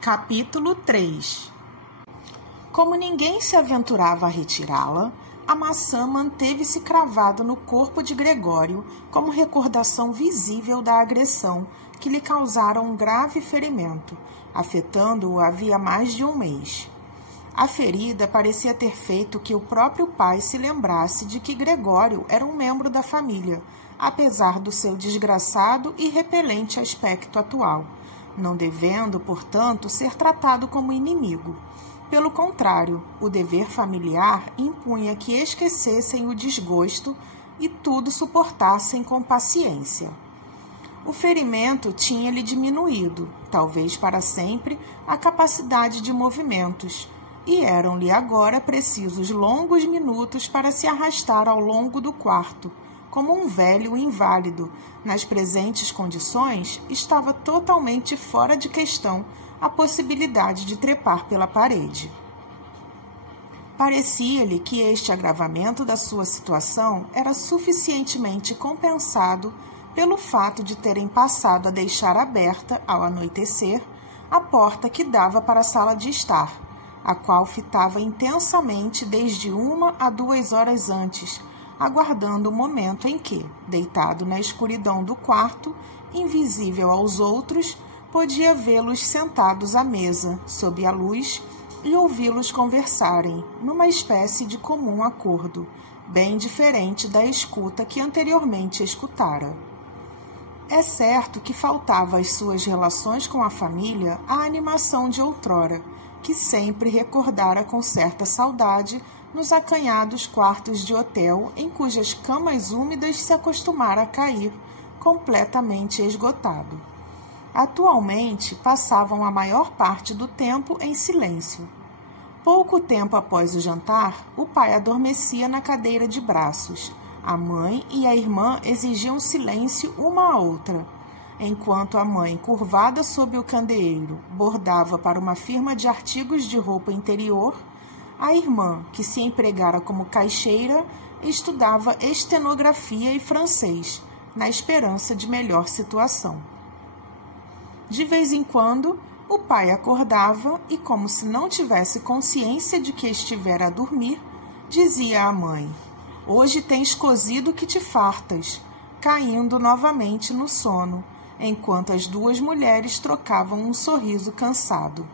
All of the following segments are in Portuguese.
Capítulo 3. Como ninguém se aventurava a retirá-la, a maçã manteve-se cravada no corpo de Gregório como recordação visível da agressão que lhe causara um grave ferimento, afetando-o havia mais de um mês. A ferida parecia ter feito que o próprio pai se lembrasse de que Gregório era um membro da família, apesar do seu desgraçado e repelente aspecto atual, não devendo, portanto, ser tratado como inimigo. Pelo contrário, o dever familiar impunha que esquecessem o desgosto e tudo suportassem com paciência. O ferimento tinha-lhe diminuído, talvez para sempre, a capacidade de movimentos, e eram-lhe agora precisos longos minutos para se arrastar ao longo do quarto, como um velho inválido. Nas presentes condições, estava totalmente fora de questão a possibilidade de trepar pela parede. Parecia-lhe que este agravamento da sua situação era suficientemente compensado pelo fato de terem passado a deixar aberta, ao anoitecer, a porta que dava para a sala de estar, a qual fitava intensamente desde 1 a 2 horas antes, aguardando o momento em que, deitado na escuridão do quarto, invisível aos outros, podia vê-los sentados à mesa, sob a luz, e ouvi-los conversarem, numa espécie de comum acordo, bem diferente da escuta que anteriormente escutara. É certo que faltava às suas relações com a família a animação de outrora, que sempre recordara com certa saudade nos acanhados quartos de hotel em cujas camas úmidas se acostumara a cair, completamente esgotado. Atualmente, passavam a maior parte do tempo em silêncio. Pouco tempo após o jantar, o pai adormecia na cadeira de braços. A mãe e a irmã exigiam silêncio uma à outra, enquanto a mãe, curvada sob o candeeiro, bordava para uma firma de artigos de roupa interior. A irmã, que se empregara como caixeira, estudava estenografia e francês, na esperança de melhor situação. De vez em quando, o pai acordava e, como se não tivesse consciência de que estivera a dormir, dizia à mãe: "Hoje tens cozido que te fartas", caindo novamente no sono, enquanto as duas mulheres trocavam um sorriso cansado.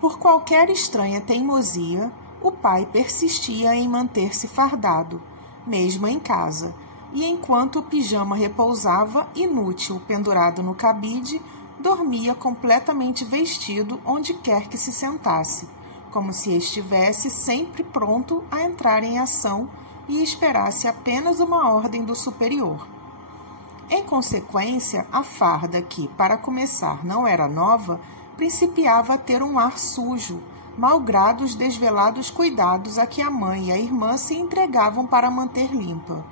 Por qualquer estranha teimosia, o pai persistia em manter-se fardado, mesmo em casa, e enquanto o pijama repousava, inútil, pendurado no cabide, dormia completamente vestido onde quer que se sentasse, como se estivesse sempre pronto a entrar em ação e esperasse apenas uma ordem do superior. Em consequência, a farda, que, para começar, não era nova, principiava a ter um ar sujo, malgrado os desvelados cuidados a que a mãe e a irmã se entregavam para manter limpa.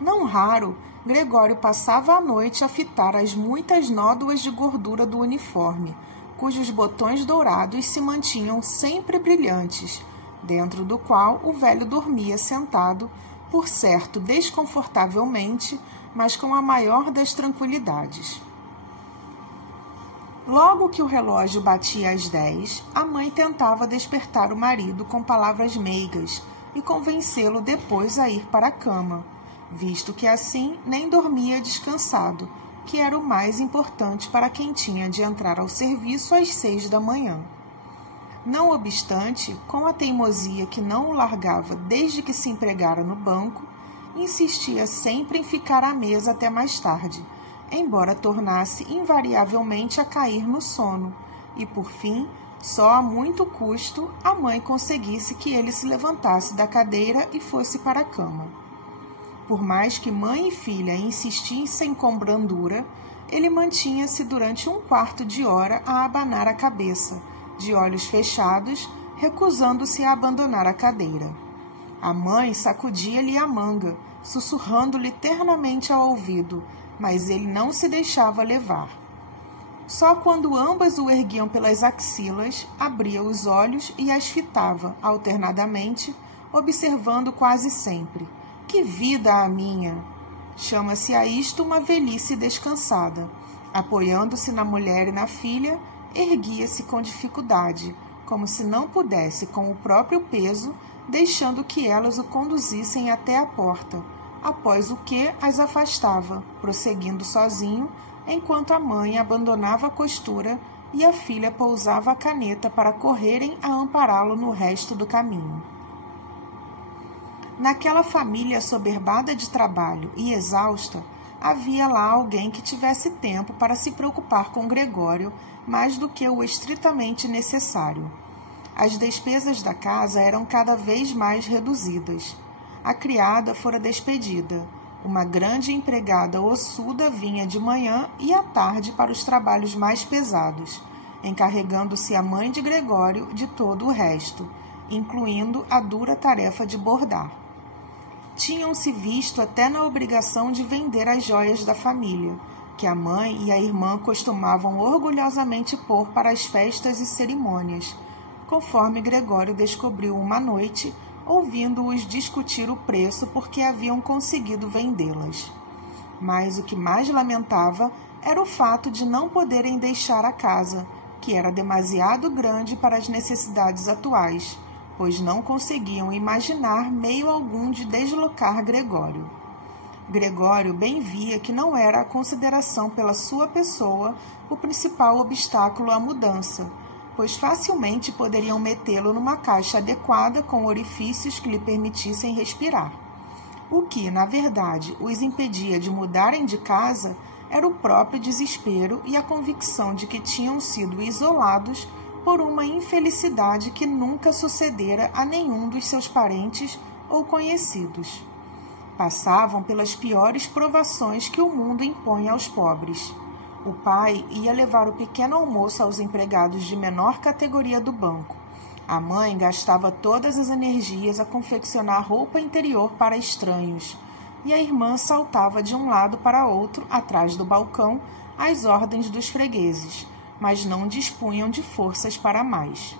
Não raro, Gregório passava a noite a fitar as muitas nódoas de gordura do uniforme, cujos botões dourados se mantinham sempre brilhantes, dentro do qual o velho dormia sentado, por certo desconfortavelmente, mas com a maior das tranquilidades. Logo que o relógio batia às 10, a mãe tentava despertar o marido com palavras meigas e convencê-lo depois a ir para a cama, visto que assim nem dormia descansado, que era o mais importante para quem tinha de entrar ao serviço às 6 da manhã. Não obstante, com a teimosia que não o largava desde que se empregara no banco, insistia sempre em ficar à mesa até mais tarde, embora tornasse invariavelmente a cair no sono, e, por fim, só a muito custo, a mãe conseguisse que ele se levantasse da cadeira e fosse para a cama. Por mais que mãe e filha insistissem com brandura, ele mantinha-se durante 1/4 de hora a abanar a cabeça, de olhos fechados, recusando-se a abandonar a cadeira. A mãe sacudia-lhe a manga, sussurrando-lhe ternamente ao ouvido, mas ele não se deixava levar. Só quando ambas o erguiam pelas axilas, abria os olhos e as fitava, alternadamente, observando quase sempre: "Que vida a minha!" Chama-se a isto uma velhice descansada. Apoiando-se na mulher e na filha, erguia-se com dificuldade, como se não pudesse com o próprio peso, deixando que elas o conduzissem até a porta, após o que as afastava, prosseguindo sozinho, enquanto a mãe abandonava a costura e a filha pousava a caneta para correrem a ampará-lo no resto do caminho. Naquela família assoberbada de trabalho e exausta, havia lá alguém que tivesse tempo para se preocupar com Gregório mais do que o estritamente necessário. As despesas da casa eram cada vez mais reduzidas. A criada fora despedida. Uma grande empregada ossuda vinha de manhã e à tarde para os trabalhos mais pesados, encarregando-se a mãe de Gregório de todo o resto, incluindo a dura tarefa de bordar. Tinham-se visto até na obrigação de vender as joias da família, que a mãe e a irmã costumavam orgulhosamente pôr para as festas e cerimônias, conforme Gregório descobriu uma noite, ouvindo-os discutir o preço porque haviam conseguido vendê-las. Mas o que mais lamentava era o fato de não poderem deixar a casa, que era demasiado grande para as necessidades atuais, pois não conseguiam imaginar meio algum de deslocar Gregório. Gregório bem via que não era a consideração pela sua pessoa o principal obstáculo à mudança, pois facilmente poderiam metê-lo numa caixa adequada com orifícios que lhe permitissem respirar. O que, na verdade, os impedia de mudarem de casa era o próprio desespero e a convicção de que tinham sido isolados por uma infelicidade que nunca sucedera a nenhum dos seus parentes ou conhecidos. Passavam pelas piores provações que o mundo impõe aos pobres. O pai ia levar o pequeno almoço aos empregados de menor categoria do banco. A mãe gastava todas as energias a confeccionar roupa interior para estranhos, e a irmã saltava de um lado para outro, atrás do balcão, às ordens dos fregueses, mas não dispunham de forças para mais.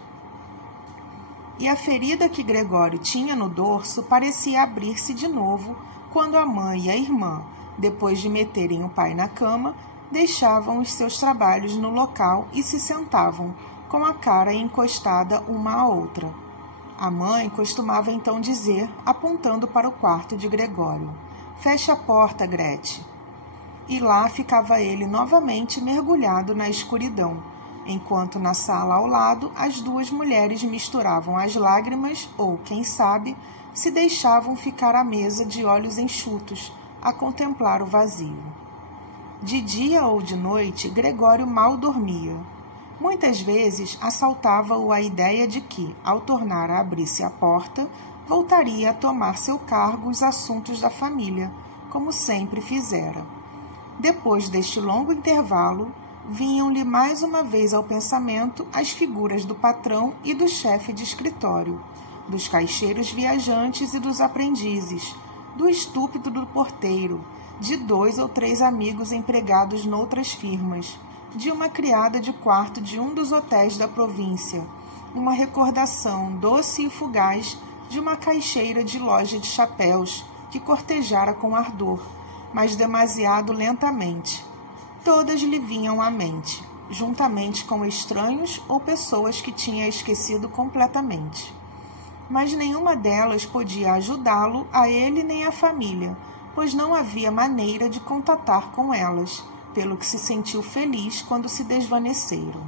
E a ferida que Gregório tinha no dorso parecia abrir-se de novo quando a mãe e a irmã, depois de meterem o pai na cama, deixavam os seus trabalhos no local e se sentavam, com a cara encostada uma à outra. A mãe costumava então dizer, apontando para o quarto de Gregório: "Feche a porta, Grete." E lá ficava ele novamente mergulhado na escuridão, enquanto na sala ao lado as duas mulheres misturavam as lágrimas ou, quem sabe, se deixavam ficar à mesa de olhos enxutos, a contemplar o vazio. De dia ou de noite, Gregório mal dormia. Muitas vezes assaltava-o a ideia de que, ao tornar a abrir-se a porta, voltaria a tomar seu cargo os assuntos da família, como sempre fizera. Depois deste longo intervalo, vinham-lhe mais uma vez ao pensamento as figuras do patrão e do chefe de escritório, dos caixeiros viajantes e dos aprendizes, do estúpido do porteiro, de 2 ou 3 amigos empregados noutras firmas, de uma criada de quarto de um dos hotéis da província, uma recordação doce e fugaz de uma caixeira de loja de chapéus que cortejara com ardor, mas demasiado lentamente. Todas lhe vinham à mente, juntamente com estranhos ou pessoas que tinha esquecido completamente. Mas nenhuma delas podia ajudá-lo, a ele nem à família, pois não havia maneira de contatar com elas, pelo que se sentiu feliz quando se desvaneceram.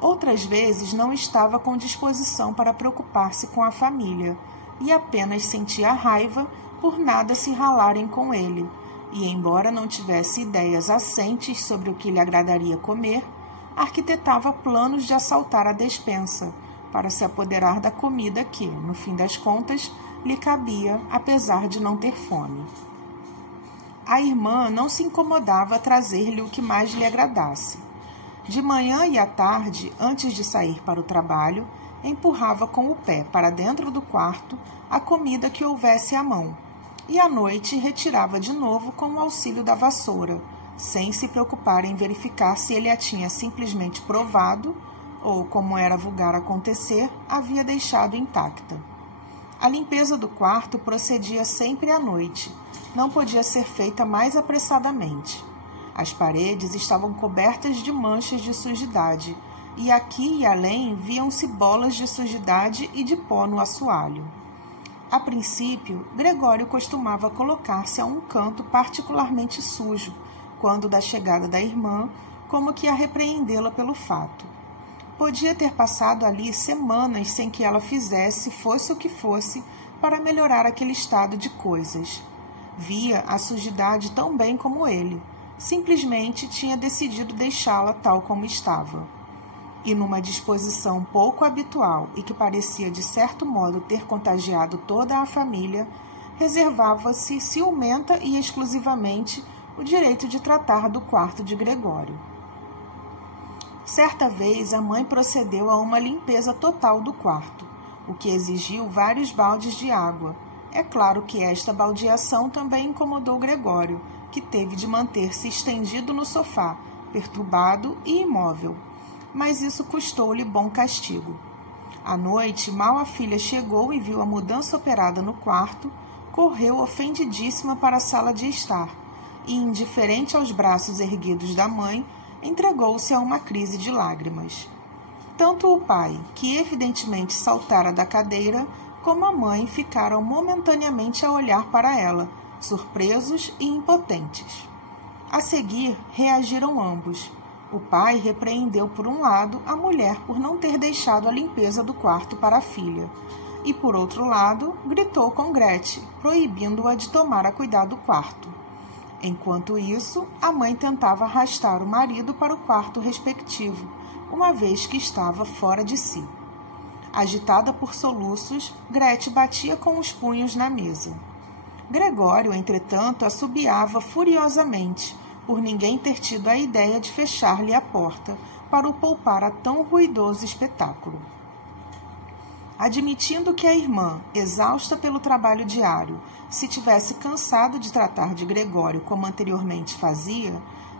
Outras vezes não estava com disposição para preocupar-se com a família, e apenas sentia raiva por nada se ralarem com ele, e, embora não tivesse ideias assentes sobre o que lhe agradaria comer, arquitetava planos de assaltar a despensa, para se apoderar da comida que, no fim das contas, lhe cabia, apesar de não ter fome. A irmã não se incomodava a trazer-lhe o que mais lhe agradasse. De manhã e à tarde, antes de sair para o trabalho, empurrava com o pé para dentro do quarto a comida que houvesse à mão, e à noite retirava de novo com o auxílio da vassoura, sem se preocupar em verificar se ele a tinha simplesmente provado ou, como era vulgar acontecer, havia deixado intacta. A limpeza do quarto procedia sempre à noite, não podia ser feita mais apressadamente. As paredes estavam cobertas de manchas de sujidade, e aqui e além viam-se bolas de sujidade e de pó no assoalho. A princípio, Gregório costumava colocar-se a um canto particularmente sujo, quando da chegada da irmã, como que a repreendê-la pelo fato. Podia ter passado ali semanas sem que ela fizesse, fosse o que fosse, para melhorar aquele estado de coisas. Via a sujidade tão bem como ele. Simplesmente tinha decidido deixá-la tal como estava. E numa disposição pouco habitual e que parecia de certo modo ter contagiado toda a família, reservava-se ciumenta e exclusivamente o direito de tratar do quarto de Gregório. Certa vez a mãe procedeu a uma limpeza total do quarto, o que exigiu vários baldes de água. É claro que esta baldeação também incomodou Gregório, que teve de manter-se estendido no sofá, perturbado e imóvel. Mas isso custou-lhe bom castigo. À noite, mal a filha chegou e viu a mudança operada no quarto, correu ofendidíssima para a sala de estar e, indiferente aos braços erguidos da mãe, entregou-se a uma crise de lágrimas. Tanto o pai, que evidentemente saltara da cadeira, como a mãe ficaram momentaneamente a olhar para ela, surpresos e impotentes. A seguir, reagiram ambos. O pai repreendeu por um lado a mulher por não ter deixado a limpeza do quarto para a filha, e por outro lado, gritou com Gretchen, proibindo-a de tomar a cuidar do quarto. Enquanto isso, a mãe tentava arrastar o marido para o quarto respectivo, uma vez que estava fora de si. Agitada por soluços, Gretchen batia com os punhos na mesa. Gregório, entretanto, assobiava furiosamente, por ninguém ter tido a ideia de fechar-lhe a porta para o poupar a tão ruidoso espetáculo. Admitindo que a irmã, exausta pelo trabalho diário, se tivesse cansado de tratar de Gregório como anteriormente fazia,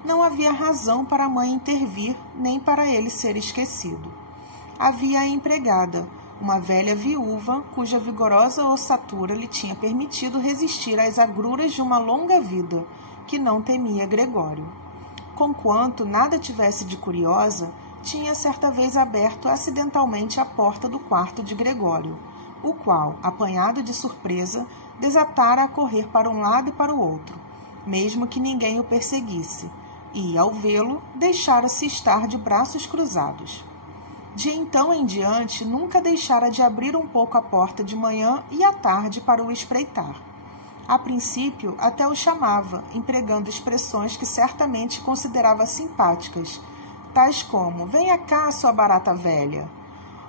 não havia razão para a mãe intervir nem para ele ser esquecido. Havia a empregada, uma velha viúva cuja vigorosa ossatura lhe tinha permitido resistir às agruras de uma longa vida, que não temia Gregório. Conquanto nada tivesse de curiosa, tinha certa vez aberto acidentalmente a porta do quarto de Gregório, o qual, apanhado de surpresa, desatara a correr para um lado e para o outro, mesmo que ninguém o perseguisse, e, ao vê-lo, deixara-se estar de braços cruzados. De então em diante, nunca deixara de abrir um pouco a porta de manhã e à tarde para o espreitar. A princípio, até o chamava, empregando expressões que certamente considerava simpáticas, tais como: venha cá, sua barata velha.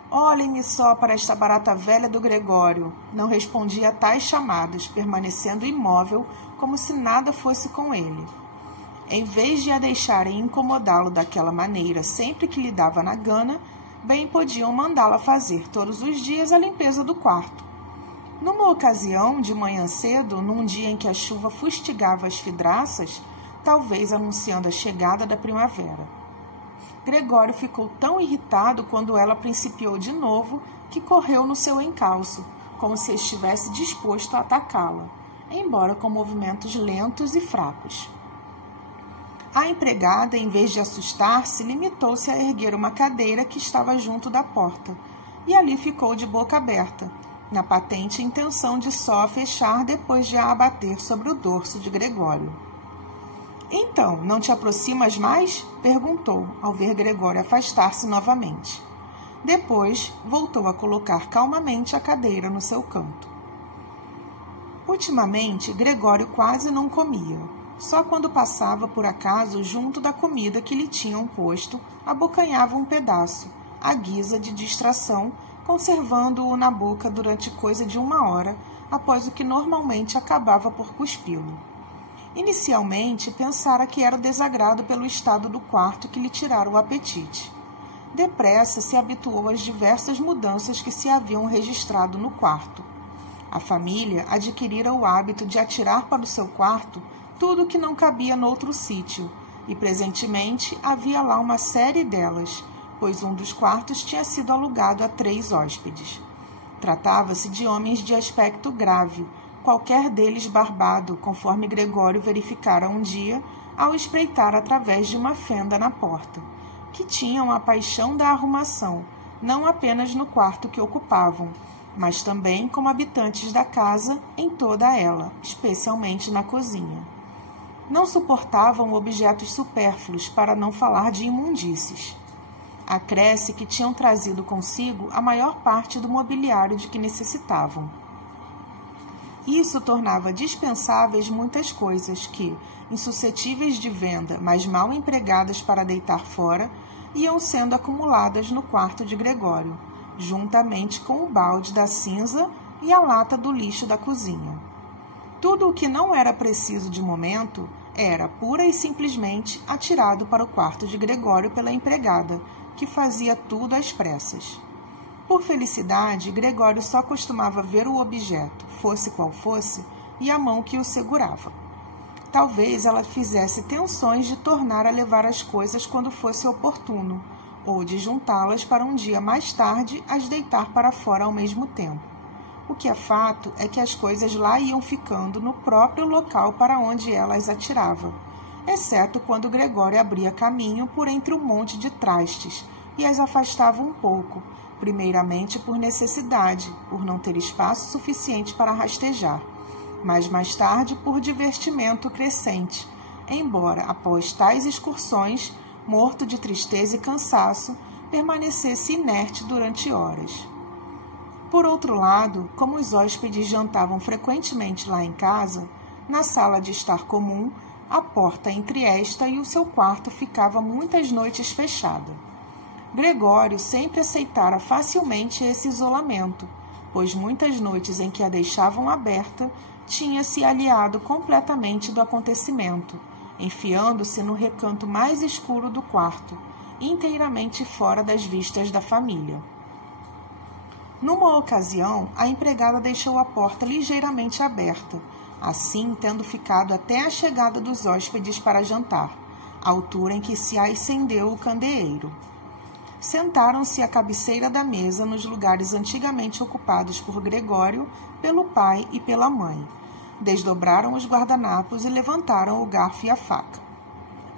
Olhem-me só para esta barata velha do Gregório. Não respondia a tais chamadas, permanecendo imóvel, como se nada fosse com ele. Em vez de a deixarem incomodá-lo daquela maneira sempre que lhe dava na gana, bem podiam mandá-la fazer todos os dias a limpeza do quarto. Numa ocasião, de manhã cedo, num dia em que a chuva fustigava as vidraças, talvez anunciando a chegada da primavera, Gregório ficou tão irritado quando ela principiou de novo que correu no seu encalço, como se estivesse disposto a atacá-la, embora com movimentos lentos e fracos. A empregada, em vez de assustar-se, limitou-se a erguer uma cadeira que estava junto da porta, e ali ficou de boca aberta, na patente intenção de só a fechar depois de a abater sobre o dorso de Gregório. Então, não te aproximas mais? Perguntou, ao ver Gregório afastar-se novamente. Depois, voltou a colocar calmamente a cadeira no seu canto. Ultimamente, Gregório quase não comia. Só quando passava, por acaso, junto da comida que lhe tinham posto, abocanhava um pedaço, à guisa de distração, conservando-o na boca durante coisa de 1 hora, após o que normalmente acabava por cuspi-lo. Inicialmente, pensara que era o desagrado pelo estado do quarto que lhe tirara o apetite. Depressa se habituou às diversas mudanças que se haviam registrado no quarto. A família adquirira o hábito de atirar para o seu quarto tudo que não cabia noutro sítio, e presentemente havia lá uma série delas, pois um dos quartos tinha sido alugado a 3 hóspedes. Tratava-se de homens de aspecto grave, qualquer deles barbado, conforme Gregório verificara um dia, ao espreitar através de uma fenda na porta, que tinham a paixão da arrumação, não apenas no quarto que ocupavam, mas também como habitantes da casa em toda ela, especialmente na cozinha. Não suportavam objetos supérfluos, para não falar de imundícies. Acresce que tinham trazido consigo a maior parte do mobiliário de que necessitavam. Isso tornava dispensáveis muitas coisas que, insuscetíveis de venda, mas mal empregadas para deitar fora, iam sendo acumuladas no quarto de Gregório, juntamente com o balde da cinza e a lata do lixo da cozinha. Tudo o que não era preciso de momento era, pura e simplesmente, atirado para o quarto de Gregório pela empregada, que fazia tudo às pressas. Por felicidade, Gregório só costumava ver o objeto, fosse qual fosse, e a mão que o segurava. Talvez ela fizesse tensões de tornar a levar as coisas quando fosse oportuno, ou de juntá-las para um dia mais tarde as deitar para fora ao mesmo tempo. O que é fato é que as coisas lá iam ficando no próprio local para onde ela as atirava, exceto quando Gregório abria caminho por entre um monte de trastes e as afastava um pouco, primeiramente por necessidade, por não ter espaço suficiente para rastejar, mas mais tarde por divertimento crescente, embora, após tais excursões, morto de tristeza e cansaço, permanecesse inerte durante horas. Por outro lado, como os hóspedes jantavam frequentemente lá em casa, na sala de estar comum, a porta entre esta e o seu quarto ficava muitas noites fechada. Gregório sempre aceitara facilmente esse isolamento, pois muitas noites em que a deixavam aberta, tinha-se aliado completamente do acontecimento, enfiando-se no recanto mais escuro do quarto, inteiramente fora das vistas da família. Numa ocasião, a empregada deixou a porta ligeiramente aberta, assim tendo ficado até a chegada dos hóspedes para jantar, à altura em que se acendeu o candeeiro. Sentaram-se à cabeceira da mesa nos lugares antigamente ocupados por Gregório, pelo pai e pela mãe. Desdobraram os guardanapos e levantaram o garfo e a faca.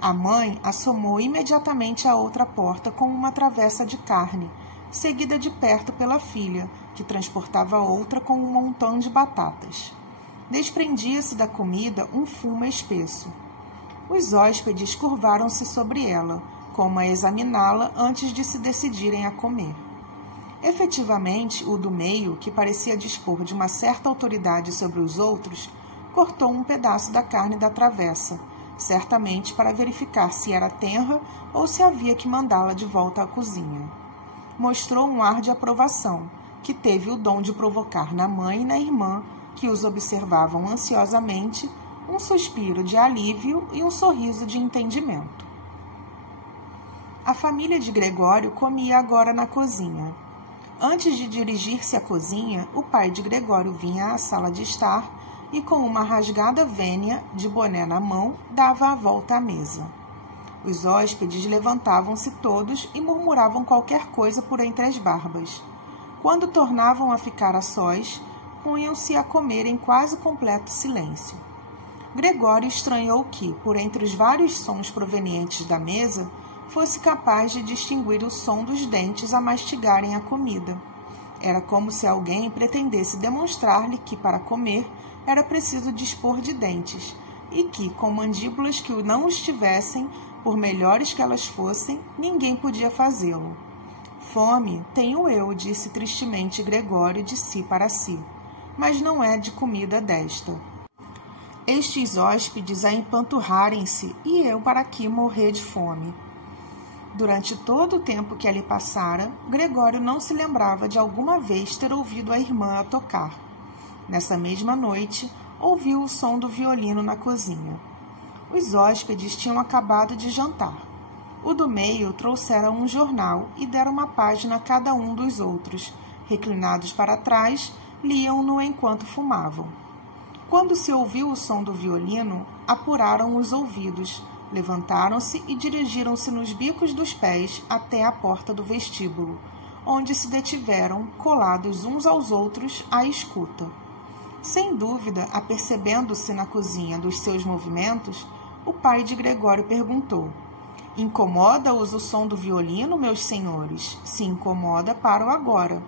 A mãe assomou imediatamente à outra porta com uma travessa de carne, seguida de perto pela filha, que transportava outra com um montão de batatas. Desprendia-se da comida um fumo espesso. Os hóspedes curvaram-se sobre ela, como a examiná-la antes de se decidirem a comer. Efetivamente, o do meio, que parecia dispor de uma certa autoridade sobre os outros, cortou um pedaço da carne da travessa, certamente para verificar se era tenra ou se havia que mandá-la de volta à cozinha. Mostrou um ar de aprovação, que teve o dom de provocar na mãe e na irmã, que os observavam ansiosamente, um suspiro de alívio e um sorriso de entendimento. A família de Gregório comia agora na cozinha. Antes de dirigir-se à cozinha, o pai de Gregório vinha à sala de estar e, com uma rasgada vênia de boné na mão, dava a volta à mesa. Os hóspedes levantavam-se todos e murmuravam qualquer coisa por entre as barbas. Quando tornavam a ficar a sós, punham-se a comer em quase completo silêncio. Gregório estranhou que, por entre os vários sons provenientes da mesa, fosse capaz de distinguir o som dos dentes a mastigarem a comida. Era como se alguém pretendesse demonstrar-lhe que, para comer, era preciso dispor de dentes, e que, com mandíbulas que não os tivessem, por melhores que elas fossem, ninguém podia fazê-lo. Fome tenho eu, disse tristemente Gregório de si para si, mas não é de comida desta. Estes hóspedes a empanturrarem-se, e eu para aqui morrer de fome. Durante todo o tempo que ali passara, Gregório não se lembrava de alguma vez ter ouvido a irmã a tocar. Nessa mesma noite, ouviu o som do violino na cozinha. Os hóspedes tinham acabado de jantar. O do meio trouxera um jornal e dera uma página a cada um dos outros. Reclinados para trás, liam-no enquanto fumavam. Quando se ouviu o som do violino, apuraram os ouvidos, levantaram-se e dirigiram-se nos bicos dos pés até a porta do vestíbulo, onde se detiveram, colados uns aos outros, à escuta. Sem dúvida, apercebendo-se na cozinha dos seus movimentos, o pai de Gregório perguntou: Incomoda-os o som do violino, meus senhores? Se incomoda, paro agora.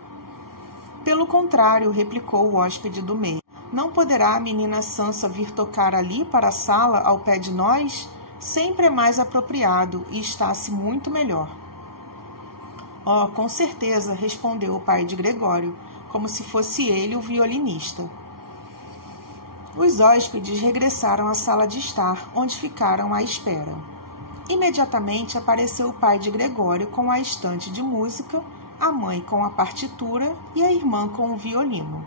Pelo contrário, replicou o hóspede do meio. Não poderá a menina Sansa vir tocar ali para a sala ao pé de nós? Sempre é mais apropriado e está-se muito melhor. Oh, com certeza, respondeu o pai de Gregório, como se fosse ele o violinista. Os hóspedes regressaram à sala de estar, onde ficaram à espera. Imediatamente apareceu o pai de Gregório com a estante de música, a mãe com a partitura e a irmã com o violino.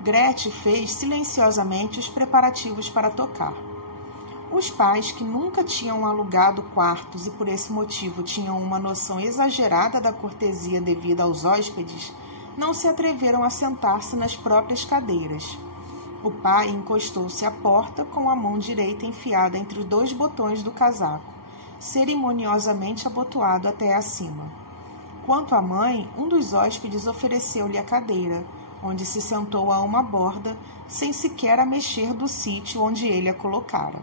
Gretchen fez silenciosamente os preparativos para tocar. Os pais, que nunca tinham alugado quartos e por esse motivo tinham uma noção exagerada da cortesia devida aos hóspedes, não se atreveram a sentar-se nas próprias cadeiras. O pai encostou-se à porta com a mão direita enfiada entre os 2 botões do casaco, cerimoniosamente abotoado até acima. Quanto à mãe, um dos hóspedes ofereceu-lhe a cadeira, onde se sentou a uma borda, sem sequer a mexer do sítio onde ele a colocara.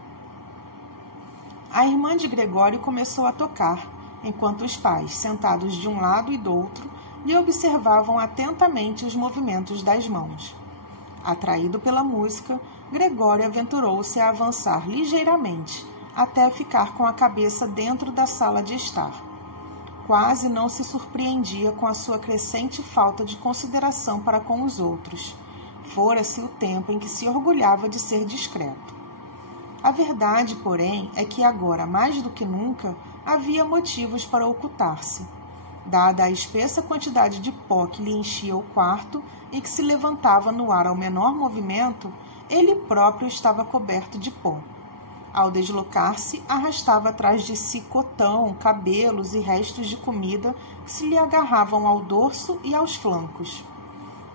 A irmã de Gregório começou a tocar, enquanto os pais, sentados de um lado e do outro, lhe observavam atentamente os movimentos das mãos. Atraído pela música, Gregório aventurou-se a avançar ligeiramente, até ficar com a cabeça dentro da sala de estar. Quase não se surpreendia com a sua crescente falta de consideração para com os outros. Fora-se o tempo em que se orgulhava de ser discreto. A verdade, porém, é que agora, mais do que nunca, havia motivos para ocultar-se. Dada a espessa quantidade de pó que lhe enchia o quarto e que se levantava no ar ao menor movimento, ele próprio estava coberto de pó. Ao deslocar-se, arrastava atrás de si cotão, cabelos e restos de comida que se lhe agarravam ao dorso e aos flancos.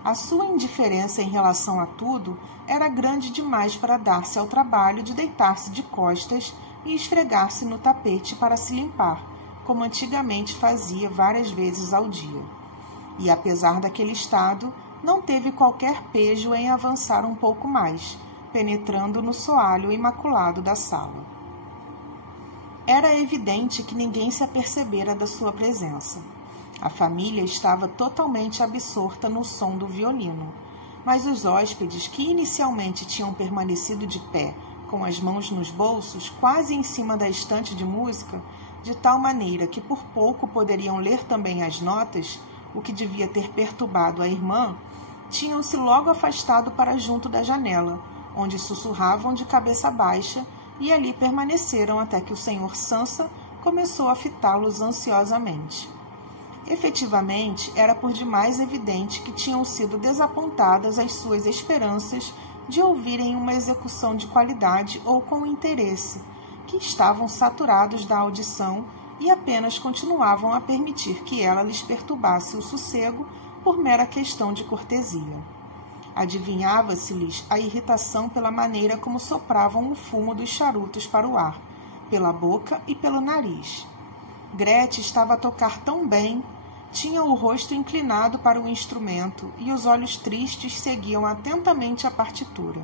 A sua indiferença em relação a tudo era grande demais para dar-se ao trabalho de deitar-se de costas e esfregar-se no tapete para se limpar, como antigamente fazia várias vezes ao dia. E, apesar daquele estado, não teve qualquer pejo em avançar um pouco mais, penetrando no soalho imaculado da sala. Era evidente que ninguém se apercebera da sua presença. A família estava totalmente absorta no som do violino, mas os hóspedes, que inicialmente tinham permanecido de pé, com as mãos nos bolsos, quase em cima da estante de música, de tal maneira que por pouco poderiam ler também as notas, o que devia ter perturbado a irmã, tinham-se logo afastado para junto da janela, onde sussurravam de cabeça baixa, e ali permaneceram até que o senhor Sansa começou a fitá-los ansiosamente. Efetivamente, era por demais evidente que tinham sido desapontadas as suas esperanças de ouvirem uma execução de qualidade ou com interesse, que estavam saturados da audição e apenas continuavam a permitir que ela lhes perturbasse o sossego por mera questão de cortesia. Adivinhava-se-lhes a irritação pela maneira como sopravam o fumo dos charutos para o ar, pela boca e pelo nariz. Gretchen estava a tocar tão bem, tinha o rosto inclinado para o instrumento e os olhos tristes seguiam atentamente a partitura.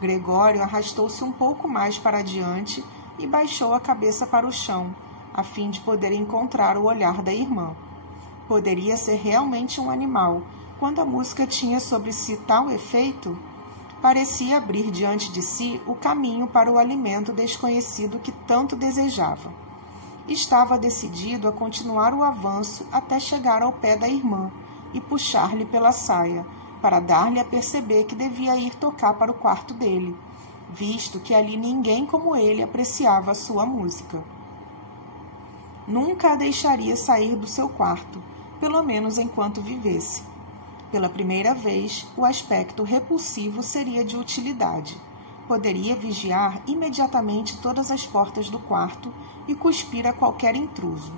Gregório arrastou-se um pouco mais para adiante e baixou a cabeça para o chão, a fim de poder encontrar o olhar da irmã. Poderia ser realmente um animal, quando a música tinha sobre si tal efeito, parecia abrir diante de si o caminho para o alimento desconhecido que tanto desejava. Estava decidido a continuar o avanço até chegar ao pé da irmã e puxar-lhe pela saia, para dar-lhe a perceber que devia ir tocar para o quarto dele, visto que ali ninguém como ele apreciava a sua música. Nunca a deixaria sair do seu quarto, pelo menos enquanto vivesse. Pela primeira vez, o aspecto repulsivo seria de utilidade. Poderia vigiar imediatamente todas as portas do quarto e cuspir a qualquer intruso.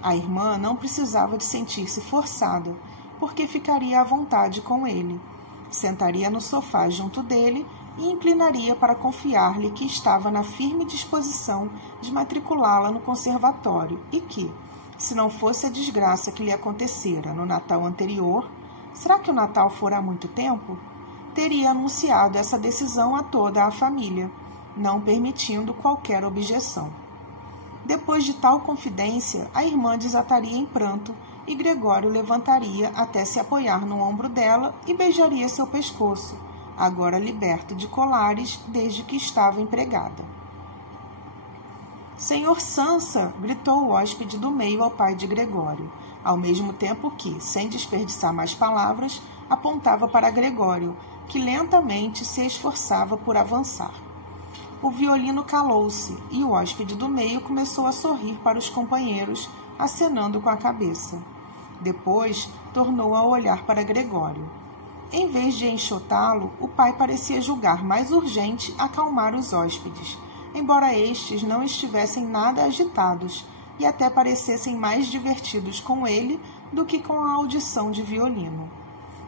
A irmã não precisava de sentir-se forçada, porque ficaria à vontade com ele. Sentaria no sofá junto dele e inclinaria para confiar-lhe que estava na firme disposição de matriculá-la no conservatório e que, se não fosse a desgraça que lhe acontecera no Natal anterior, será que o Natal fora há muito tempo? Teria anunciado essa decisão a toda a família, não permitindo qualquer objeção. Depois de tal confidência, a irmã desataria em pranto e Gregório levantaria até se apoiar no ombro dela e beijaria seu pescoço, agora liberto de colares desde que estava empregada. Senhor Sansa! Gritou o hóspede do meio ao pai de Gregório, ao mesmo tempo que, sem desperdiçar mais palavras, apontava para Gregório, que lentamente se esforçava por avançar. O violino calou-se e o hóspede do meio começou a sorrir para os companheiros, acenando com a cabeça. Depois, tornou a olhar para Gregório. Em vez de enxotá-lo, o pai parecia julgar mais urgente acalmar os hóspedes, embora estes não estivessem nada agitados e até parecessem mais divertidos com ele do que com a audição de violino.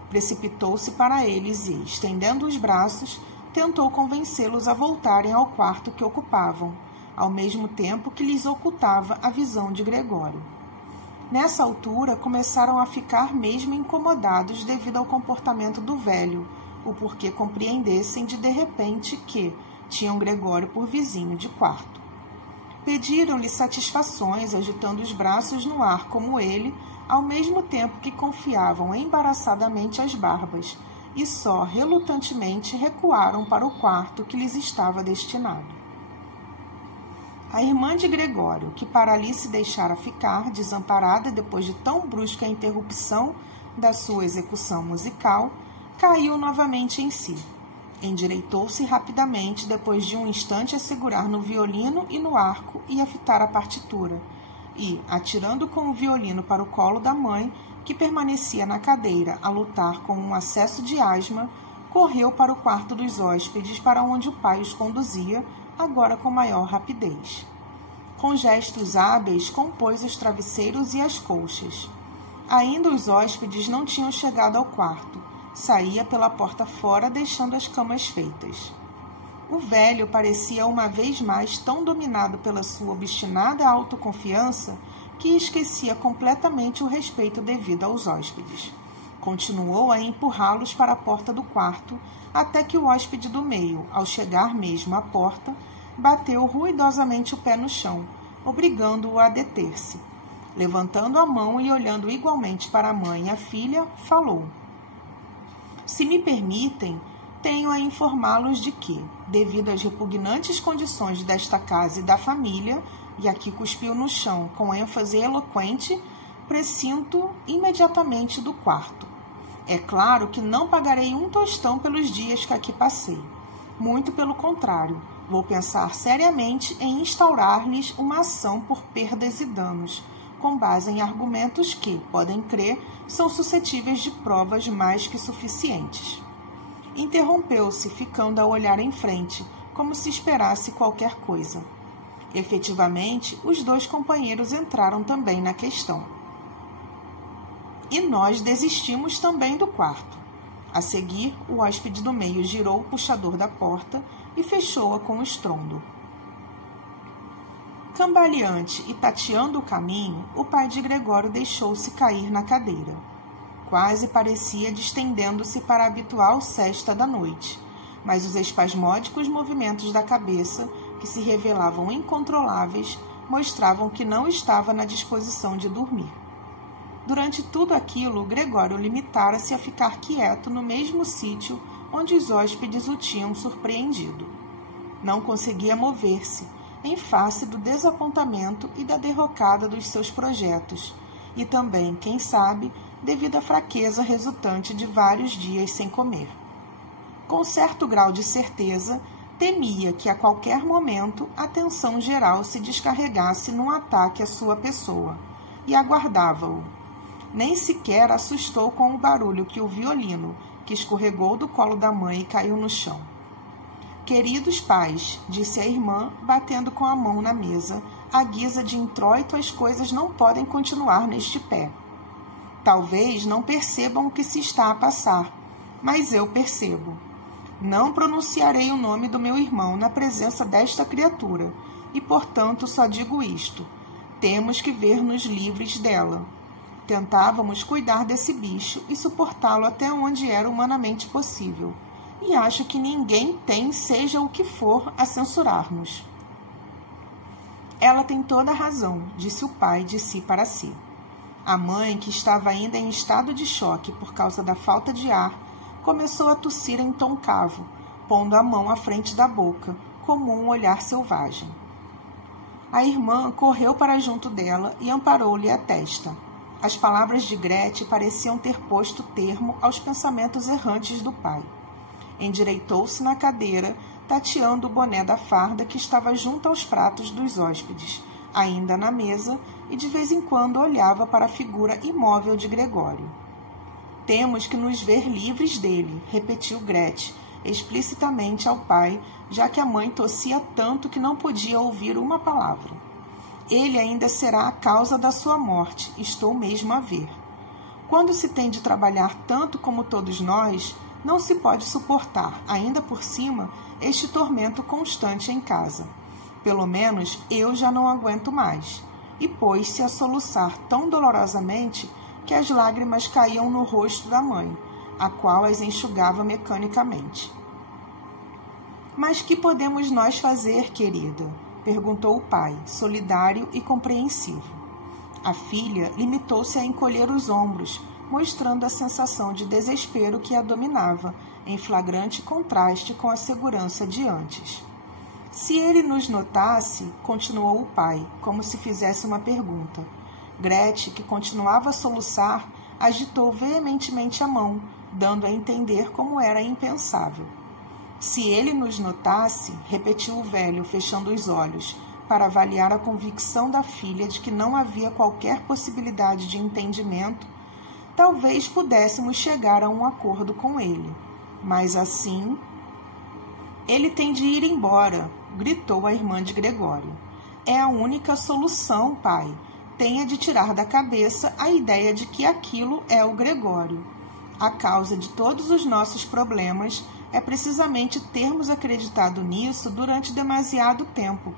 Precipitou-se para eles e, estendendo os braços, tentou convencê-los a voltarem ao quarto que ocupavam, ao mesmo tempo que lhes ocultava a visão de Gregório. Nessa altura, começaram a ficar mesmo incomodados devido ao comportamento do velho, o porquê compreendessem de repente que tinham Gregório por vizinho de quarto. Pediram-lhe satisfações, agitando os braços no ar como ele, ao mesmo tempo que confiavam embaraçadamente as barbas, e só relutantemente recuaram para o quarto que lhes estava destinado. A irmã de Gregório, que para ali se deixara ficar, desamparada depois de tão brusca interrupção da sua execução musical, caiu novamente em si. Endireitou-se rapidamente, depois de um instante a segurar no violino e no arco e a fitar a partitura, e, atirando com o violino para o colo da mãe, que permanecia na cadeira a lutar com um acesso de asma, correu para o quarto dos hóspedes, para onde o pai os conduzia, agora com maior rapidez. Com gestos hábeis, compôs os travesseiros e as colchas. Ainda os hóspedes não tinham chegado ao quarto. Saía pela porta fora, deixando as camas feitas. O velho parecia uma vez mais tão dominado pela sua obstinada autoconfiança que esquecia completamente o respeito devido aos hóspedes. Continuou a empurrá-los para a porta do quarto, até que o hóspede do meio, ao chegar mesmo à porta, bateu ruidosamente o pé no chão, obrigando-o a deter-se. Levantando a mão e olhando igualmente para a mãe e a filha, falou: Se me permitem, tenho a informá-los de que, devido às repugnantes condições desta casa e da família, e aqui cuspiu no chão com ênfase eloquente, prescinto imediatamente do quarto. É claro que não pagarei um tostão pelos dias que aqui passei. Muito pelo contrário, vou pensar seriamente em instaurar-lhes uma ação por perdas e danos, com base em argumentos que, podem crer, são suscetíveis de provas mais que suficientes. Interrompeu-se, ficando a olhar em frente, como se esperasse qualquer coisa. Efetivamente, os dois companheiros entraram também na questão. E nós desistimos também do quarto. A seguir, o hóspede do meio girou o puxador da porta e fechou-a com estrondo. Cambaleante e tateando o caminho, o pai de Gregório deixou-se cair na cadeira. Quase parecia distendendo-se para a habitual sesta da noite, mas os espasmódicos movimentos da cabeça, que se revelavam incontroláveis, mostravam que não estava na disposição de dormir. Durante tudo aquilo, Gregório limitara-se a ficar quieto no mesmo sítio onde os hóspedes o tinham surpreendido. Não conseguia mover-se, em face do desapontamento e da derrocada dos seus projetos, e também, quem sabe, devido à fraqueza resultante de vários dias sem comer. Com certo grau de certeza, temia que a qualquer momento a tensão geral se descarregasse num ataque à sua pessoa, e aguardava-o. Nem sequer assustou com o barulho que o violino, que escorregou do colo da mãe e caiu no chão. Queridos pais, disse a irmã, batendo com a mão na mesa, à guisa de introito, as coisas não podem continuar neste pé. Talvez não percebam o que se está a passar, mas eu percebo. Não pronunciarei o nome do meu irmão na presença desta criatura, e, portanto, só digo isto. Temos que ver-nos livres dela. Tentávamos cuidar desse bicho e suportá-lo até onde era humanamente possível. e acho que ninguém tem, seja o que for, a censurar-nos. Ela tem toda a razão, disse o pai de si para si. A mãe, que estava ainda em estado de choque por causa da falta de ar, começou a tossir em tom cavo, pondo a mão à frente da boca, como um olhar selvagem. A irmã correu para junto dela e amparou-lhe a testa. As palavras de Gretchen pareciam ter posto termo aos pensamentos errantes do pai. Endireitou-se na cadeira, tateando o boné da farda que estava junto aos pratos dos hóspedes, ainda na mesa, e de vez em quando olhava para a figura imóvel de Gregório. Temos que nos ver livres dele, repetiu Gretchen, explicitamente ao pai, já que a mãe tossia tanto que não podia ouvir uma palavra. Ele ainda será a causa da sua morte, estou mesmo a ver. Quando se tem de trabalhar tanto como todos nós, não se pode suportar, ainda por cima, este tormento constante em casa. Pelo menos eu já não aguento mais. E pôs-se a soluçar tão dolorosamente que as lágrimas caíam no rosto da mãe, a qual as enxugava mecanicamente. Mas que podemos nós fazer, querida? Perguntou o pai, solidário e compreensivo. A filha limitou-se a encolher os ombros, mostrando a sensação de desespero que a dominava, em flagrante contraste com a segurança de antes. Se ele nos notasse, continuou o pai, como se fizesse uma pergunta. Gretchen, que continuava a soluçar, agitou veementemente a mão, dando a entender como era impensável. Se ele nos notasse, repetiu o velho, fechando os olhos, para avaliar a convicção da filha de que não havia qualquer possibilidade de entendimento, talvez pudéssemos chegar a um acordo com ele. Mas assim... Ele tem de ir embora, gritou a irmã de Gregório. É a única solução, pai. Tenha de tirar da cabeça a ideia de que aquilo é o Gregório. A causa de todos os nossos problemas é precisamente termos acreditado nisso durante demasiado tempo.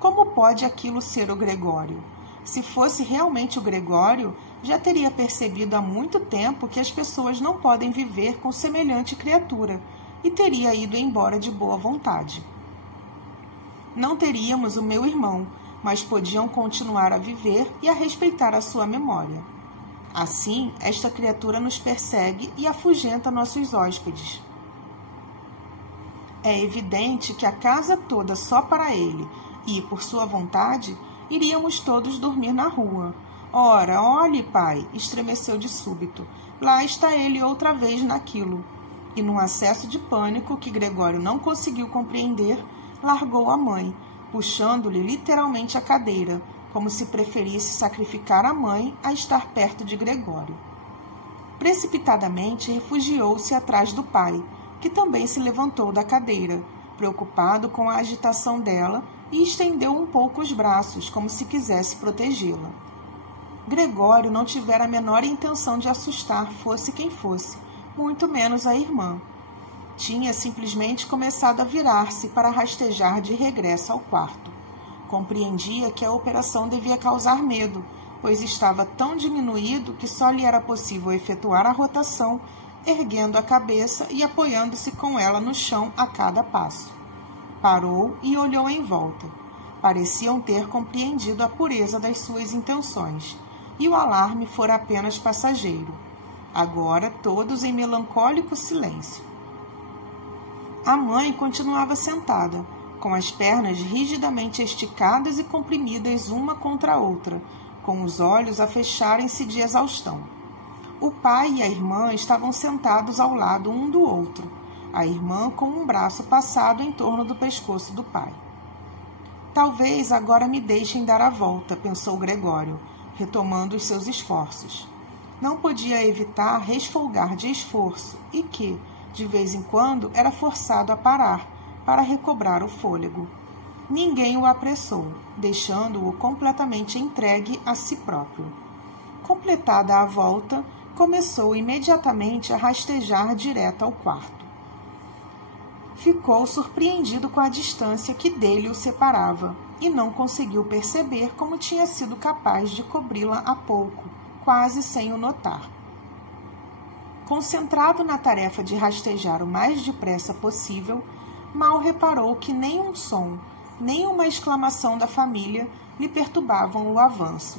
Como pode aquilo ser o Gregório? Se fosse realmente o Gregório, já teria percebido há muito tempo que as pessoas não podem viver com semelhante criatura, e teria ido embora de boa vontade. Não teríamos o meu irmão, mas podiam continuar a viver e a respeitar a sua memória. Assim, esta criatura nos persegue e afugenta nossos hóspedes. É evidente que a casa toda só para ele, e, por sua vontade, iríamos todos dormir na rua. Ora, olhe, pai, estremeceu de súbito. Lá está ele outra vez naquilo. E, num acesso de pânico que Gregório não conseguiu compreender, largou a mãe, puxando-lhe literalmente a cadeira, como se preferisse sacrificar a mãe a estar perto de Gregório. Precipitadamente, refugiou-se atrás do pai, que também se levantou da cadeira, preocupado com a agitação dela, e estendeu um pouco os braços, como se quisesse protegê-la. Gregório não tivera a menor intenção de assustar, fosse quem fosse, muito menos a irmã. Tinha simplesmente começado a virar-se para rastejar de regresso ao quarto. Compreendia que a operação devia causar medo, pois estava tão diminuído que só lhe era possível efetuar a rotação, erguendo a cabeça e apoiando-se com ela no chão a cada passo. Parou e olhou em volta. Pareciam ter compreendido a pureza das suas intenções, e o alarme fora apenas passageiro. Agora, todos em melancólico silêncio. A mãe continuava sentada, com as pernas rigidamente esticadas e comprimidas uma contra a outra, com os olhos a fecharem-se de exaustão. O pai e a irmã estavam sentados ao lado um do outro, a irmã com um braço passado em torno do pescoço do pai. Talvez agora me deixem dar a volta, pensou Gregório, retomando os seus esforços. Não podia evitar resfolgar de esforço e que, de vez em quando, era forçado a parar para recobrar o fôlego. Ninguém o apressou, deixando-o completamente entregue a si próprio. Completada a volta, começou imediatamente a rastejar direto ao quarto. Ficou surpreendido com a distância que dele o separava e não conseguiu perceber como tinha sido capaz de cobri-la há pouco, quase sem o notar. Concentrado na tarefa de rastejar o mais depressa possível, mal reparou que nem um som, nem uma exclamação da família lhe perturbavam o avanço.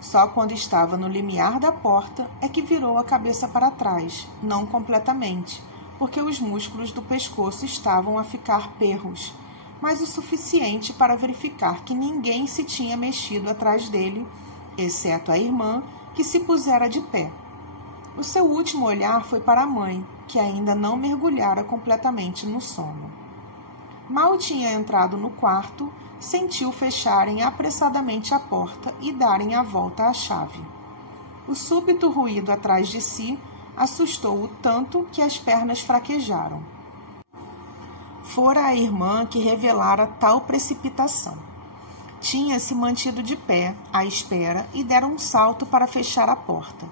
Só quando estava no limiar da porta é que virou a cabeça para trás, não completamente, porque os músculos do pescoço estavam a ficar perros, mas o suficiente para verificar que ninguém se tinha mexido atrás dele, exceto a irmã, que se pusera de pé. O seu último olhar foi para a mãe, que ainda não mergulhara completamente no sono. Mal tinha entrado no quarto, sentiu fecharem apressadamente a porta e darem a volta à chave. O súbito ruído atrás de si assustou-o tanto que as pernas fraquejaram. Fora a irmã que revelara tal precipitação. Tinha se mantido de pé, à espera, e dera um salto para fechar a porta.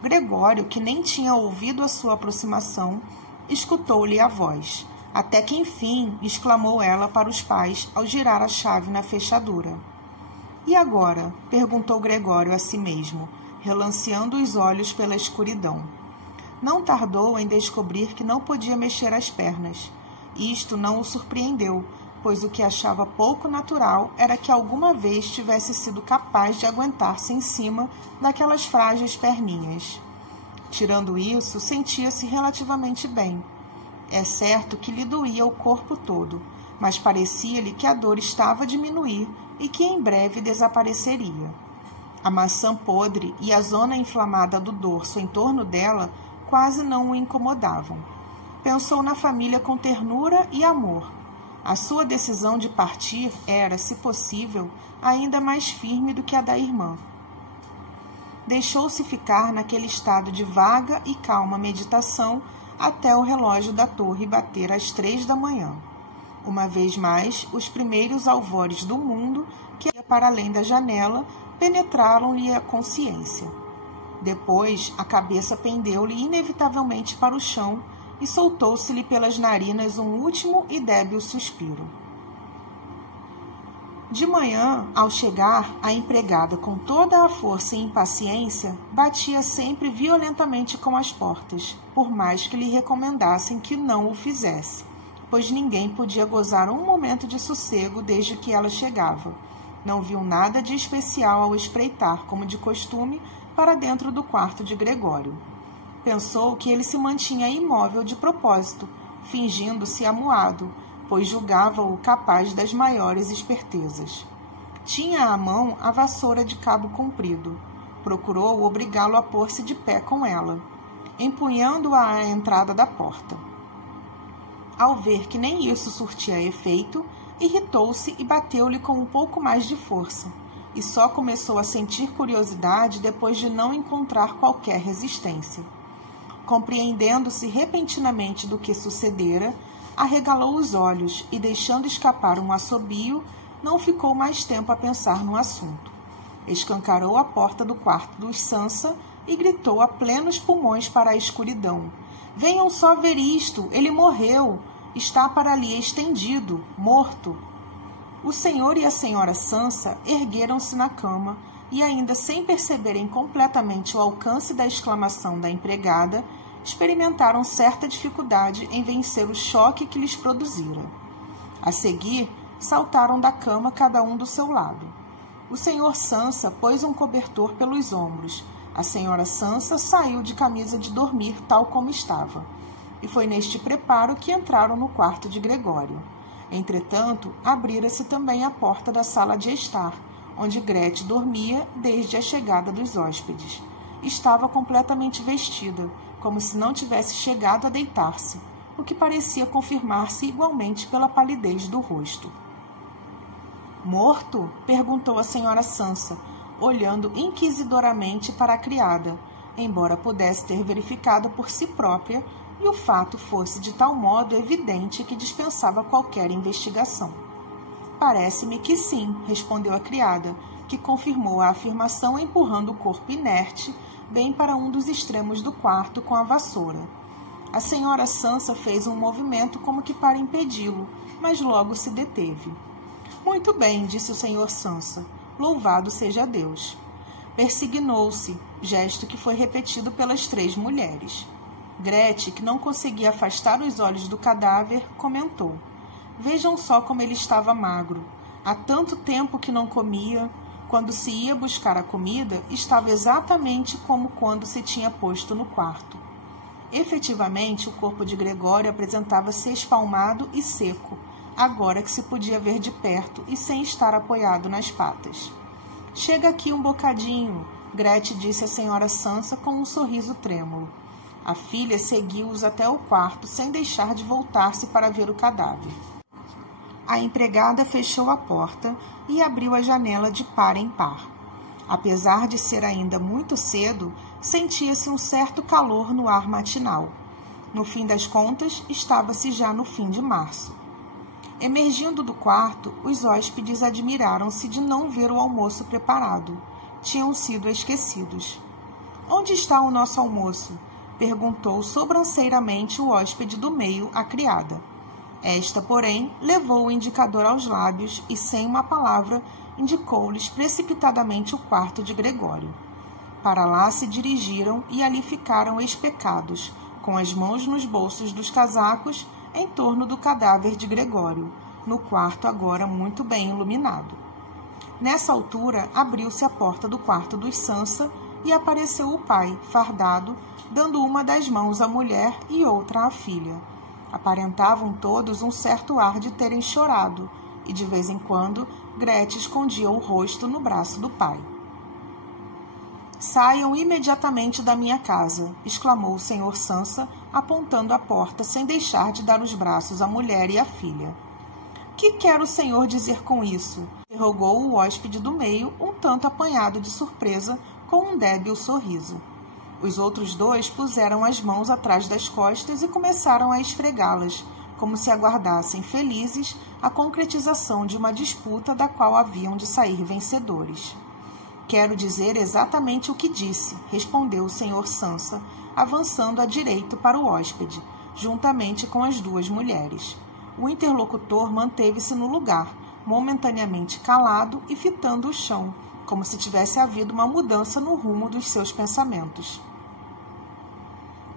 Gregório, que nem tinha ouvido a sua aproximação, escutou-lhe a voz, até que, enfim, exclamou ela para os pais ao girar a chave na fechadura. E agora? Perguntou Gregório a si mesmo, relanceando os olhos pela escuridão. Não tardou em descobrir que não podia mexer as pernas. Isto não o surpreendeu, pois o que achava pouco natural era que alguma vez tivesse sido capaz de aguentar-se em cima daquelas frágeis perninhas. Tirando isso, sentia-se relativamente bem. É certo que lhe doía o corpo todo, mas parecia-lhe que a dor estava a diminuir e que em breve desapareceria. A maçã podre e a zona inflamada do dorso em torno dela quase não o incomodavam. Pensou na família com ternura e amor. A sua decisão de partir era, se possível, ainda mais firme do que a da irmã. Deixou-se ficar naquele estado de vaga e calma meditação até o relógio da torre bater às 3 da manhã. Uma vez mais, os primeiros alvores do mundo, que ia para além da janela, penetraram-lhe a consciência. Depois, a cabeça pendeu-lhe inevitavelmente para o chão e soltou-se-lhe pelas narinas um último e débil suspiro. De manhã, ao chegar, a empregada, com toda a força e impaciência, batia sempre violentamente com as portas, por mais que lhe recomendassem que não o fizesse, pois ninguém podia gozar um momento de sossego desde que ela chegava. Não viu nada de especial ao espreitar, como de costume, para dentro do quarto de Gregório. Pensou que ele se mantinha imóvel de propósito, fingindo-se amuado, pois julgava-o capaz das maiores espertezas. Tinha à mão a vassoura de cabo comprido. Procurou obrigá-lo a pôr-se de pé com ela, empunhando-a à entrada da porta. Ao ver que nem isso surtia efeito, irritou-se e bateu-lhe com um pouco mais de força, e só começou a sentir curiosidade depois de não encontrar qualquer resistência. Compreendendo-se repentinamente do que sucedera, arregalou os olhos e, deixando escapar um assobio, não ficou mais tempo a pensar no assunto. Escancarou a porta do quarto dos Sansa e gritou a plenos pulmões para a escuridão: "Venham só ver isto! Ele morreu! Está para ali estendido, morto!" O senhor e a senhora Sansa ergueram-se na cama e, ainda sem perceberem completamente o alcance da exclamação da empregada, experimentaram certa dificuldade em vencer o choque que lhes produzira. A seguir, saltaram da cama cada um do seu lado. O senhor Sansa pôs um cobertor pelos ombros. A senhora Sansa saiu de camisa de dormir tal como estava. E foi neste preparo que entraram no quarto de Gregório. Entretanto, abrira-se também a porta da sala de estar, onde Grethe dormia desde a chegada dos hóspedes. Estava completamente vestida, como se não tivesse chegado a deitar-se, o que parecia confirmar-se igualmente pela palidez do rosto. "Morto?" perguntou a senhora Sansa, olhando inquisidoramente para a criada, embora pudesse ter verificado por si própria e o fato fosse de tal modo evidente que dispensava qualquer investigação. "Parece-me que sim", respondeu a criada, que confirmou a afirmação empurrando o corpo inerte bem para um dos extremos do quarto com a vassoura. A senhora Sansa fez um movimento como que para impedi-lo, mas logo se deteve. "Muito bem", disse o senhor Sansa, "louvado seja Deus." Persignou-se, gesto que foi repetido pelas 3 mulheres. Gretchen, que não conseguia afastar os olhos do cadáver, comentou: "Vejam só como ele estava magro. Há tanto tempo que não comia. Quando se ia buscar a comida, estava exatamente como quando se tinha posto no quarto." Efetivamente, o corpo de Gregório apresentava-se espalmado e seco, agora que se podia ver de perto e sem estar apoiado nas patas. "Chega aqui um bocadinho", Gretchen disse à senhora Sansa com um sorriso trêmulo. A filha seguiu-os até o quarto, sem deixar de voltar-se para ver o cadáver. A empregada fechou a porta e abriu a janela de par em par. Apesar de ser ainda muito cedo, sentia-se um certo calor no ar matinal. No fim das contas, estava-se já no fim de março. Emergindo do quarto, os hóspedes admiraram-se de não ver o almoço preparado. Tinham sido esquecidos. "Onde está o nosso almoço?" perguntou sobranceiramente o hóspede do meio à criada. Esta, porém, levou o indicador aos lábios e, sem uma palavra, indicou-lhes precipitadamente o quarto de Gregório. Para lá se dirigiram e ali ficaram especados, com as mãos nos bolsos dos casacos, em torno do cadáver de Gregório, no quarto agora muito bem iluminado. Nessa altura, abriu-se a porta do quarto dos Sansa e apareceu o pai, fardado, dando uma das mãos à mulher e outra à filha. Aparentavam todos um certo ar de terem chorado, e de vez em quando Gretchen escondia o rosto no braço do pai. "Saiam imediatamente da minha casa", exclamou o senhor Sansa, apontando a porta sem deixar de dar os braços à mulher e à filha. "Que quer o senhor dizer com isso?" interrogou o hóspede do meio, um tanto apanhado de surpresa, com um débil sorriso. Os outros dois puseram as mãos atrás das costas e começaram a esfregá-las, como se aguardassem felizes a concretização de uma disputa da qual haviam de sair vencedores. "Quero dizer exatamente o que disse", respondeu o senhor Sansa, avançando à direita para o hóspede, juntamente com as duas mulheres. O interlocutor manteve-se no lugar, momentaneamente calado e fitando o chão, como se tivesse havido uma mudança no rumo dos seus pensamentos.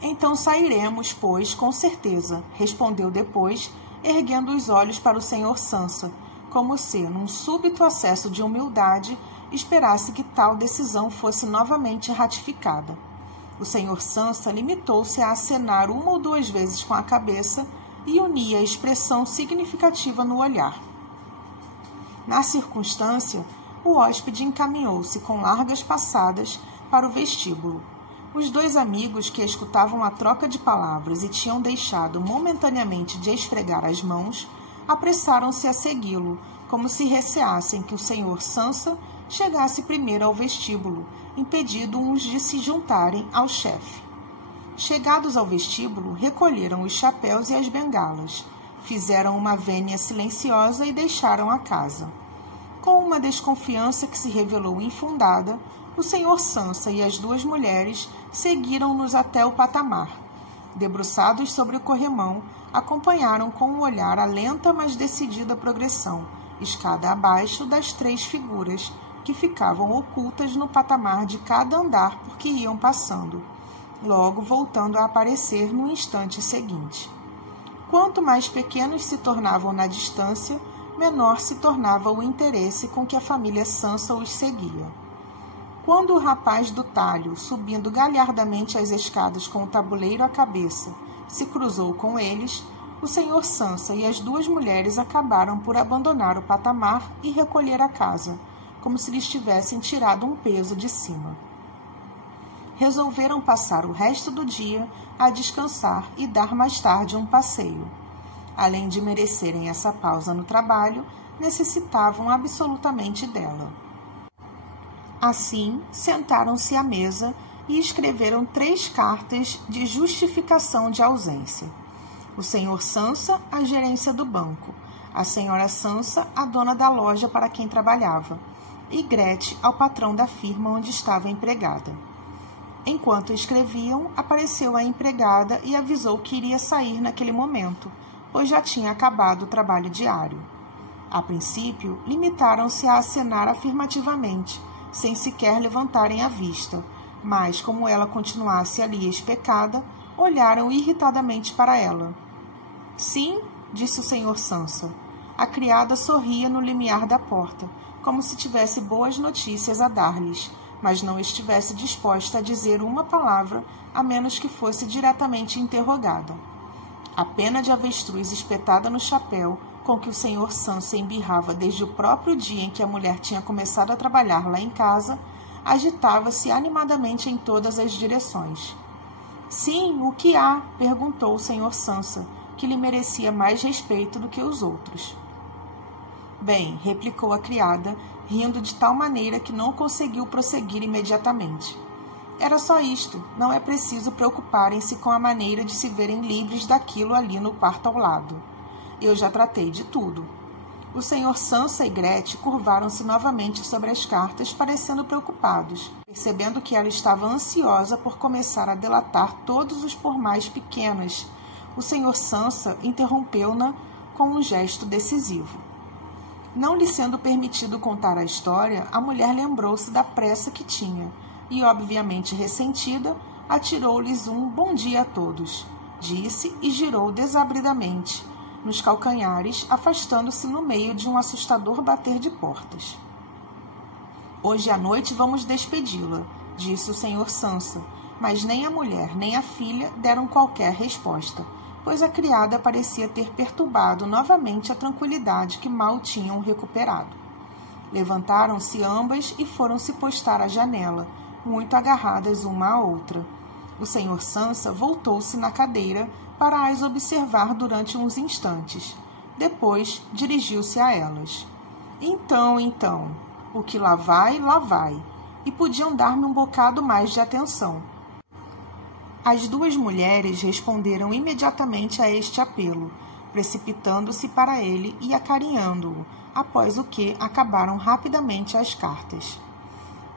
"Então sairemos, pois, com certeza", respondeu depois, erguendo os olhos para o senhor Sansa, como se, num súbito acesso de humildade, esperasse que tal decisão fosse novamente ratificada. O senhor Sansa limitou-se a acenar uma ou duas vezes com a cabeça e unia a expressão significativa no olhar. Na circunstância, o hóspede encaminhou-se com largas passadas para o vestíbulo. Os dois amigos que escutavam a troca de palavras e tinham deixado momentaneamente de esfregar as mãos, apressaram-se a segui-lo, como se receassem que o senhor Sansa chegasse primeiro ao vestíbulo, impedindo-os de se juntarem ao chefe. Chegados ao vestíbulo, recolheram os chapéus e as bengalas, fizeram uma vênia silenciosa e deixaram a casa. Com uma desconfiança que se revelou infundada, o senhor Sansa e as duas mulheres seguiram-nos até o patamar. Debruçados sobre o corrimão, acompanharam com o olhar a lenta, mas decidida progressão, escada abaixo, das 3 figuras que ficavam ocultas no patamar de cada andar por que iam passando, logo voltando a aparecer no instante seguinte. Quanto mais pequenos se tornavam na distância, menor se tornava o interesse com que a família Sansa os seguia. Quando o rapaz do talho, subindo galhardamente as escadas com o tabuleiro à cabeça, se cruzou com eles, o senhor Sansa e as duas mulheres acabaram por abandonar o patamar e recolher a casa, como se lhes tivessem tirado um peso de cima. Resolveram passar o resto do dia a descansar e dar mais tarde um passeio. Além de merecerem essa pausa no trabalho, necessitavam absolutamente dela. Assim, sentaram-se à mesa e escreveram 3 cartas de justificação de ausência. O senhor Sansa, a gerência do banco, a senhora Sansa, a dona da loja para quem trabalhava, e Gretchen ao patrão da firma onde estava empregada. Enquanto escreviam, apareceu a empregada e avisou que iria sair naquele momento, pois já tinha acabado o trabalho diário. A princípio, limitaram-se a acenar afirmativamente, sem sequer levantarem a vista, mas, como ela continuasse ali especada, olharam irritadamente para ela. Sim, disse o senhor Sansa. A criada sorria no limiar da porta, como se tivesse boas notícias a dar-lhes, mas não estivesse disposta a dizer uma palavra, a menos que fosse diretamente interrogada. A pena de avestruz espetada no chapéu, com que o senhor Sansa embirrava desde o próprio dia em que a mulher tinha começado a trabalhar lá em casa, agitava-se animadamente em todas as direções. Sim, o que há? Perguntou o senhor Sansa, que lhe merecia mais respeito do que os outros. Bem, replicou a criada, rindo de tal maneira que não conseguiu prosseguir imediatamente. Era só isto, não é preciso preocuparem-se com a maneira de se verem livres daquilo ali no quarto ao lado. Eu já tratei de tudo. O senhor Sansa e Gretchen curvaram-se novamente sobre as cartas, parecendo preocupados, percebendo que ela estava ansiosa por começar a delatar todos os pormenores pequenos. O senhor Sansa interrompeu-na com um gesto decisivo. Não lhe sendo permitido contar a história, a mulher lembrou-se da pressa que tinha e, obviamente ressentida, atirou-lhes um bom dia a todos, disse e girou desabridamente nos calcanhares, afastando-se no meio de um assustador bater de portas. Hoje à noite vamos despedi-la, disse o senhor Sansa, mas nem a mulher nem a filha deram qualquer resposta, pois a criada parecia ter perturbado novamente a tranquilidade que mal tinham recuperado. Levantaram-se ambas e foram se postar à janela, muito agarradas uma à outra. O senhor Sansa voltou-se na cadeira para as observar durante uns instantes. Depois dirigiu-se a elas. Então, o que lá vai, e podiam dar-me um bocado mais de atenção. As duas mulheres responderam imediatamente a este apelo, precipitando-se para ele e acarinhando-o, após o que acabaram rapidamente as cartas.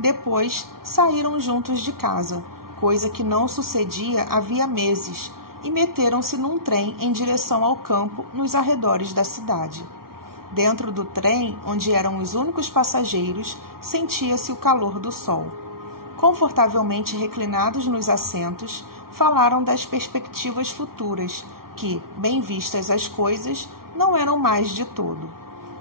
Depois saíram juntos de casa, coisa que não sucedia havia meses, e meteram-se num trem em direção ao campo nos arredores da cidade. Dentro do trem, onde eram os únicos passageiros, sentia-se o calor do sol. Confortavelmente reclinados nos assentos, falaram das perspectivas futuras, que, bem vistas as coisas, não eram mais de todo.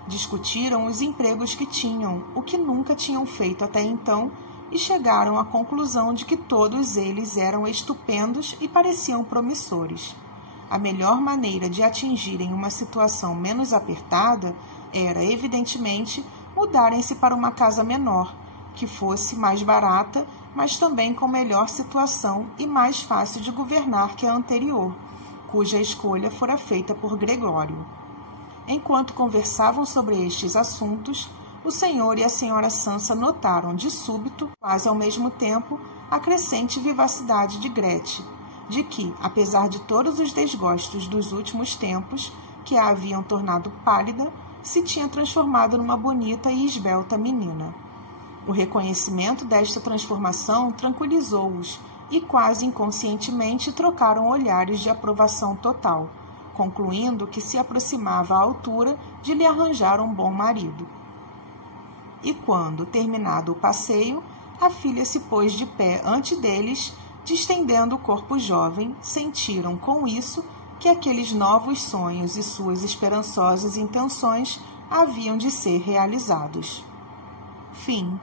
Discutiram os empregos que tinham, o que nunca tinham feito até então, e chegaram à conclusão de que todos eles eram estupendos e pareciam promissores. A melhor maneira de atingirem uma situação menos apertada era, evidentemente, mudarem-se para uma casa menor, que fosse mais barata, mas também com melhor situação e mais fácil de governar que a anterior, cuja escolha fora feita por Gregório. Enquanto conversavam sobre estes assuntos, o senhor e a senhora Sansa notaram de súbito, quase ao mesmo tempo, a crescente vivacidade de Gretchen, de que, apesar de todos os desgostos dos últimos tempos, que a haviam tornado pálida, se tinha transformado numa bonita e esbelta menina. O reconhecimento desta transformação tranquilizou-os e, quase inconscientemente, trocaram olhares de aprovação total, concluindo que se aproximava à altura de lhe arranjar um bom marido. E quando, terminado o passeio, a filha se pôs de pé ante deles, distendendo o corpo jovem, sentiram com isso que aqueles novos sonhos e suas esperançosas intenções haviam de ser realizados. Fim.